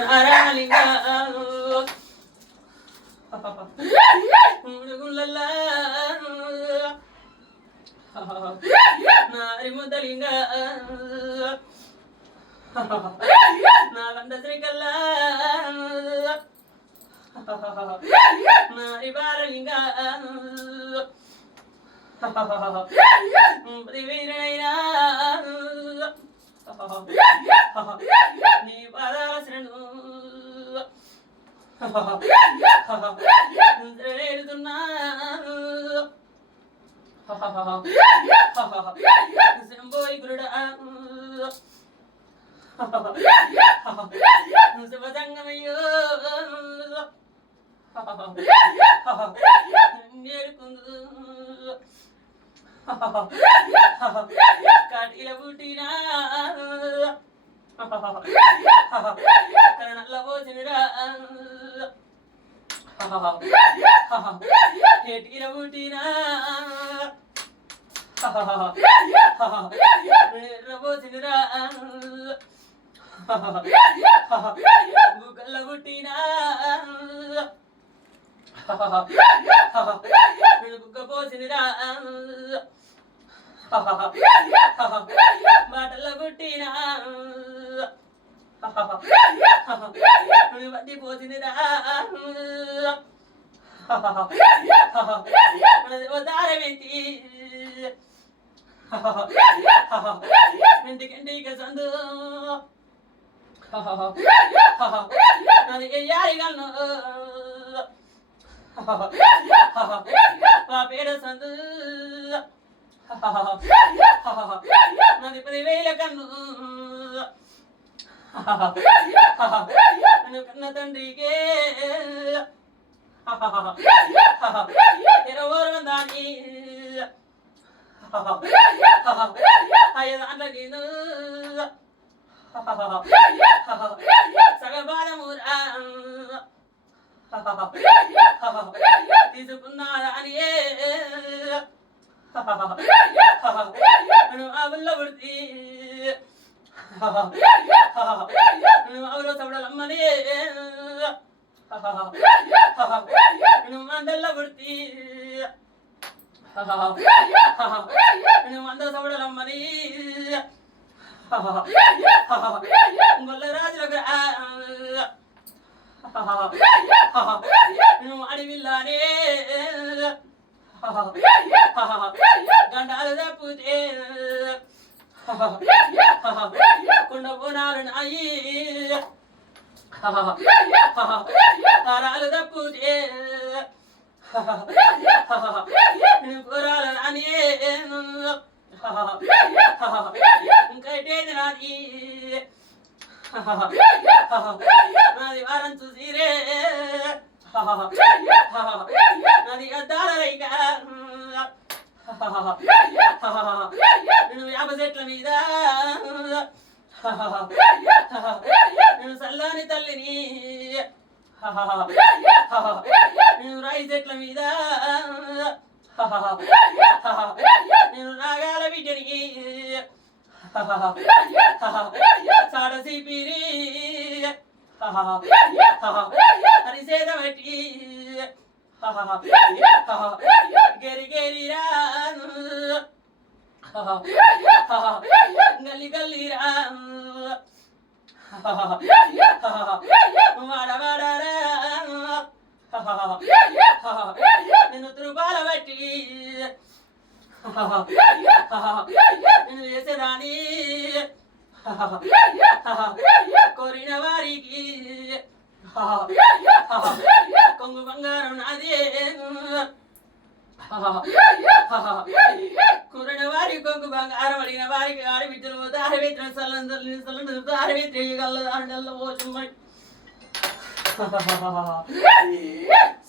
రామలింగ ముడుగులల్లా నారి ముద్దలింగ నా వంద శ్రీకల్లా నారి బాలలింగ వీరనైనా నీ పాదాల శరణు ఏడుతున్నా శంభోయి గురుడా శివసంగమయ్యో ఏడుకుందు కాటిల పుట్టినా కరణల్ల పోసినరా ఏటికిల పుట్టినా పోసినరా బుగ్గల్ల పుట్టినా బుగ్గ పోసినరా మాటల పుట్టినా వడ్డీ పోసినరా దారమేంటి ఇంటికింటికి సందు యారిగలను పేడ సందు నది 10,000 కన్ను కన్న తండ్రికే ఇరవై దాని అయ్యదాంట్లకి సగబాలమురా తీసుకున్నారని ఆవుల్లో పుడితే ఆవులో చవడలమ్మని మందల్లో పుడితే మంద చవడలమ్మని గొల్ల రాజులకు అడవిల్లానే గండాలు తప్పితే కుండ బోనాలు నాయి తారాలు తప్పితే కూరాల నాని ఇంకైతేది నాది నాది వారం చూసిరే నాది అద్దాలైక నేను 50 చెట్ల మీద నేను సల్లాని తల్లిని నేను రాయి చెట్ల మీద నేను నాగాల బిడ్డని సాడసి పీరి హరిసేద బట్టి గెరి గెరిరా గల్లి గల్లిరా వాడ వాడరా నిన్ను త్రుబాల బట్టి నిన్ను చేసేదాని కోరిన వారికి కొంగు బంగారం నాదే కుర్రని వారి కొంగు బంగారం అడిగిన వారికి ఆడబిడ్డలు దారవేత్ర సల్లందరూ దారవేత్ర గల్ల పోచుమ్మడి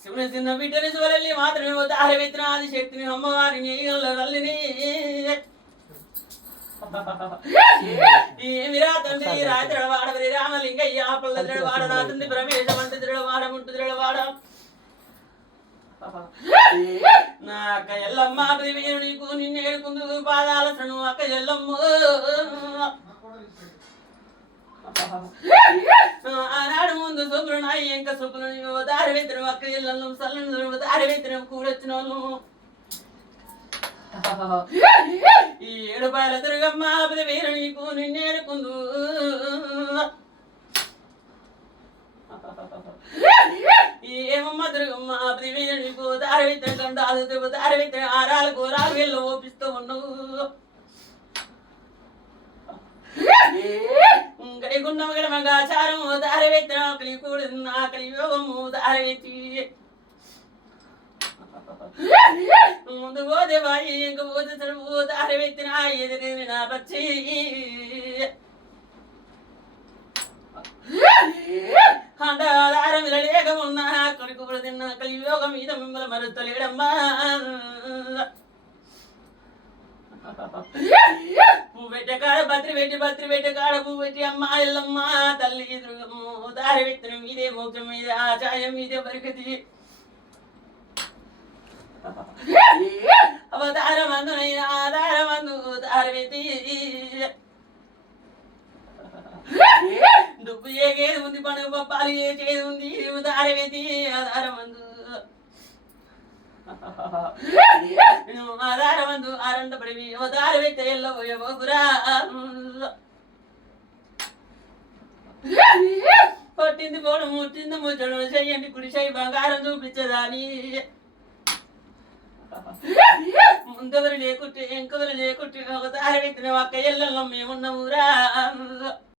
శివుని చిన్న బిడ్డని చూడల్లి మాత్రమే దారవేత్ర ఆది శక్తిని అమ్మవారిని తల్లిని ఏమిరా తండ్రి రాత్రి వాడవరి రామలింగయ్య పల్లె వాడ నా తండ్రి ప్రవేశం అంటే వాడ ముంటు వాడ నా అక్క ఎల్లమ్మ నీకు నిన్నేడుకుందు పాదాల శరణు అక్క ఎల్లమ్మ ఆనాడు ఇంకా సుఖులను దారి వెత్తనం అక్క ఇళ్ళను సల్లను దారి వెత్తనం కూడొచ్చిన వాళ్ళు ఈ ఏడుపాయల దుర్గమ్మ ఆపద వీర నీకు నిన్నేడుకుందు ఏమమ్మ దుర్గమ్మ ఆపద వీర నీకు దారి వెత్తన కంటాలు దారి వెత్తన ఆరాలకు రాలు వీళ్ళు ఓపిస్తూ ఉన్నావు గడిగున్న మగాచారం దారి వెత్తన ఆకలి కూడి ఆకలి యోగము దారి వెత్తి ముందు పోతే బాయి ఇంక పోతే సరుపు దారి వెత్తిన ఎదిరి నా పచ్చి అండారం లేక ఉన్నా కొడుకు కూడా తిన్న కలియోగం మీద మిమ్మల్ని మరుస్తలేడమ్మా పువ్వు పెట్టే కాడ బత్రి పెట్టి కాడ పువ్వు పెట్టి అమ్మ ఎల్లమ్మ తల్లి దుర్గమ్మ దారి వెత్తిన మీదే మోక్షం మీద ఆచాయం మీదే బరిగతి అవతారమందునైనా ఆధారమందు దారవేతి దుబ్బు ఏగేది ఉంది పండుగ పప్పాలు చేసేది ఉంది దారవేతి ఆధారమందు ఆధారమందు ఆరంటపడివి ఓ దారవేతి ఎల్లబోయబోగురా కొట్టింది పోడు ముట్టింది ముచ్చడు చెయ్యండి కుడి చెయ్యి బంగారం చూపించదాని ముందెవరు లేకుంటే ఇంకెవరు లేకుంటే ఒక దారి వెత్తిన ఒక్క ఇళ్ళల్లో మేమున్న ఊరా